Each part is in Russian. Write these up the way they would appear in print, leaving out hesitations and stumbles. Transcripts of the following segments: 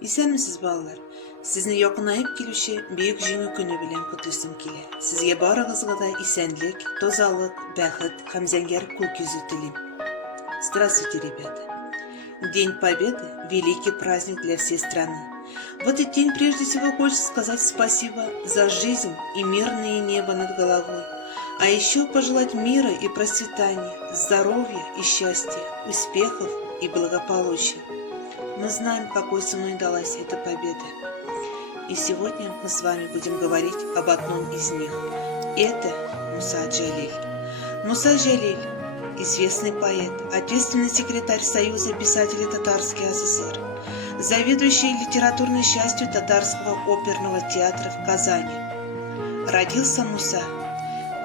Исәнмесез, балалар? Сезне якынайып килүче бөек җиңү көне белән котлыйсым килә. Сезгә барыгызга да исәнлек, тазалык, бәхет һәм зәңгәр күк йөзе телим. Здравствуйте, ребята! День Победы – великий праздник для всей страны. В этот день прежде всего хочется сказать спасибо за жизнь и мирное небо над головой, а еще пожелать мира и процветания, здоровья и счастья, успехов и благополучия. Мы знаем, какой ценой далась эта победа. И сегодня мы с вами будем говорить об одном из них. Это Муса Джалиль. Муса Джалиль – известный поэт, ответственный секретарь Союза писателей Татарской ССР, заведующий литературной частью Татарского оперного театра в Казани. Родился Муса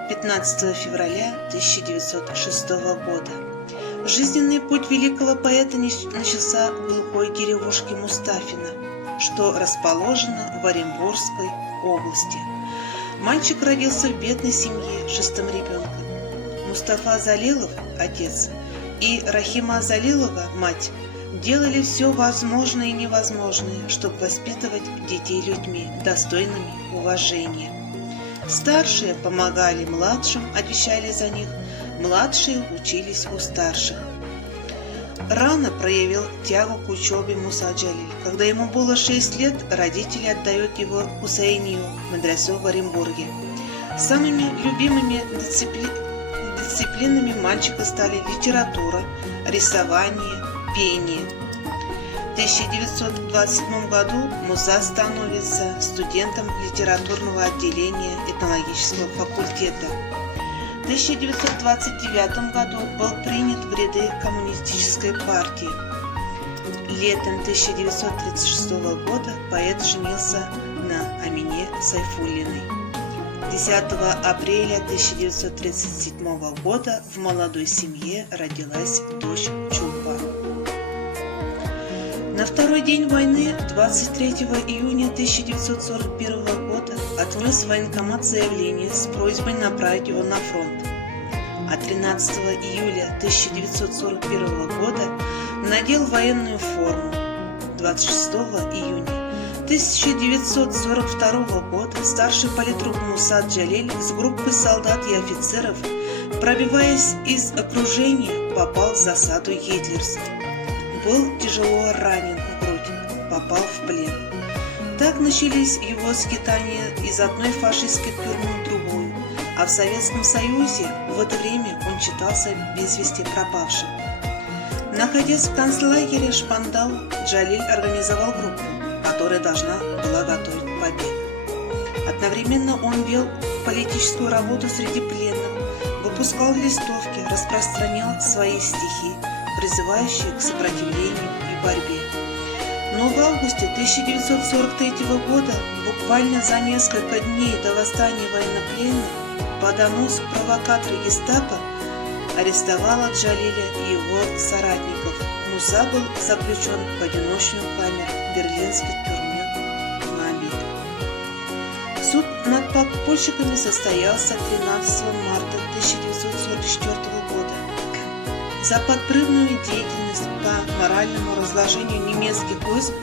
15 февраля 1906 года. Жизненный путь великого поэта начался в глухой деревушке Мустафино, что расположено в Оренбургской области. Мальчик родился в бедной семье шестым ребенком. Мустафа Залилов, отец, и Рахима Залилова, мать, делали все возможное и невозможное, чтобы воспитывать детей людьми, достойными уважения. Старшие помогали младшим, отвечали за них, младшие учились у старших. Рано проявил тягу к учебе Муса Джалиль. Когда ему было 6 лет, родители отдают его в Хусейнию, мадрасу в Оренбурге. Самыми любимыми дисциплинами мальчика стали литература, рисование, пение. В 1927 году Муса становится студентом литературного отделения этнологического факультета. В 1929 году был принят в ряды коммунистической партии. Летом 1936 года поэт женился на Амине Сайфуллиной. 10 апреля 1937 года в молодой семье родилась дочь Чулпан. На второй день войны, 23 июня 1941 года, отнес в военкомат заявление с просьбой направить его на фронт. А 13 июля 1941 года надел военную форму. 26 июня 1942 года старший политрук Муса Джалиль с группой солдат и офицеров, пробиваясь из окружения, попал в засаду гитлеровцев. Был тяжело ранен в грудь, попал в плен. Так начались его скитания из одной фашистской тюрьмы в другую, а в Советском Союзе в это время он считался без вести пропавшим. Находясь в концлагере Шпандау, Джалиль организовал группу, которая должна была готовить к победу. Одновременно он вел политическую работу среди пленных, выпускал листовки, распространял свои стихи, призывающие к сопротивлению и борьбе. Но в августе 1943 года, буквально за несколько дней до восстания военнопленных, по доносу провокатора гестапо арестовала Джалиля и его соратников. Муса был заключен в одиночную камеру берлинской тюрьмы Мамит. Суд над подпольщиками состоялся 13 марта 1944 года. За подрывную деятельность по моральному разложению немецких войск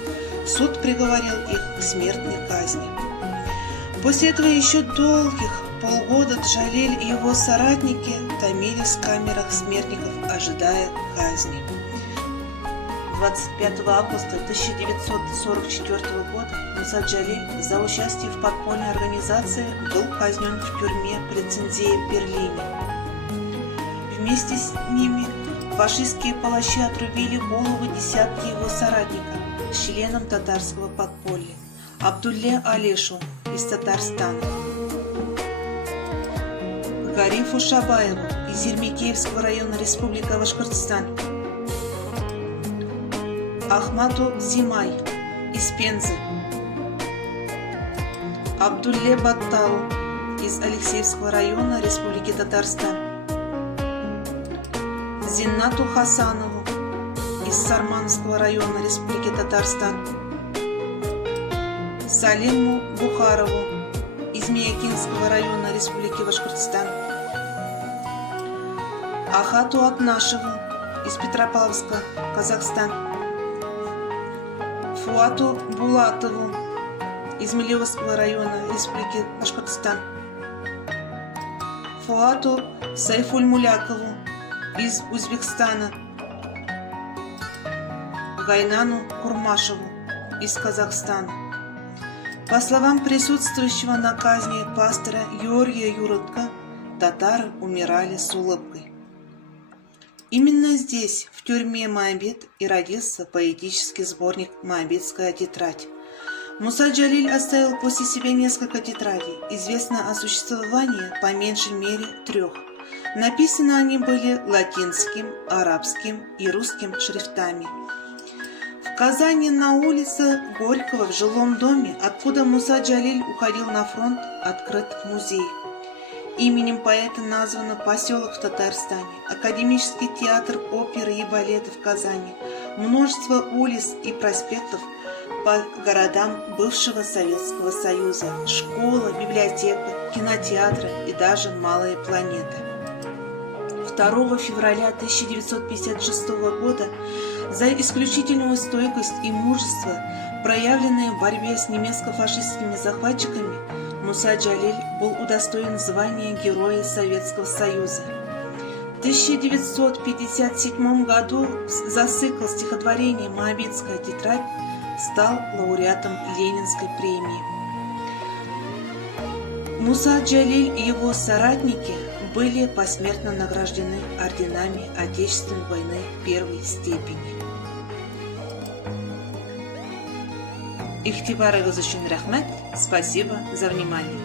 суд приговорил их к смертной казни. После этого еще долгих полгода Джалиль и его соратники томились в камерах смертников, ожидая казни. 25 августа 1944 года Муса Джалиль за участие в подпольной организации был казнен в тюрьме Плецензее в Берлине. Вместе с ними фашистские палачи отрубили головы десятки его соратников, членам татарского подполья, Абдулле Алешу из Татарстана, Гарифу Шабаеву из Ермекеевского района Республика Башкортостан, Ахмату Зимай из Пензы, Абдулле Батталу из Алексеевского района Республики Татарстан, Зиннату Хасанову из Сарманского района Республики Татарстан, Салиму Бухарову из Миякинского района Республики Башкортостан, Ахату Атнашеву из Петропавловска, Казахстан, Фуату Булатову из Мелеузского района Республики Башкортостан, Фуату Сайфульмулякову из Узбекистана, Гайнану Курмашеву из Казахстана. По словам присутствующего на казни пастора Георгия Юротко, татары умирали с улыбкой. Именно здесь, в тюрьме Моабит, и родился поэтический сборник «Моабитская тетрадь». Муса Джалиль оставил после себя несколько тетрадей, известно о существовании по меньшей мере 3. Написаны они были латинским, арабским и русским шрифтами. В Казани на улице Горького в жилом доме, откуда Муса Джалиль уходил на фронт, открыт музей. Именем поэта назван поселок в Татарстане, академический театр оперы и балета в Казани, множество улиц и проспектов по городам бывшего Советского Союза, школа, библиотека, кинотеатры и даже малые планеты. 2 февраля 1956 года за исключительную стойкость и мужество, проявленные в борьбе с немецко-фашистскими захватчиками, Муса Джалиль был удостоен звания Героя Советского Союза. В 1957 году за цикл стихотворений «Моабитская тетрадь» стал лауреатом Ленинской премии. Муса Джалиль и его соратники были посмертно награждены орденами Отечественной войны первой степени. Ихтибарыгыз үшін рахмет. Спасибо за внимание.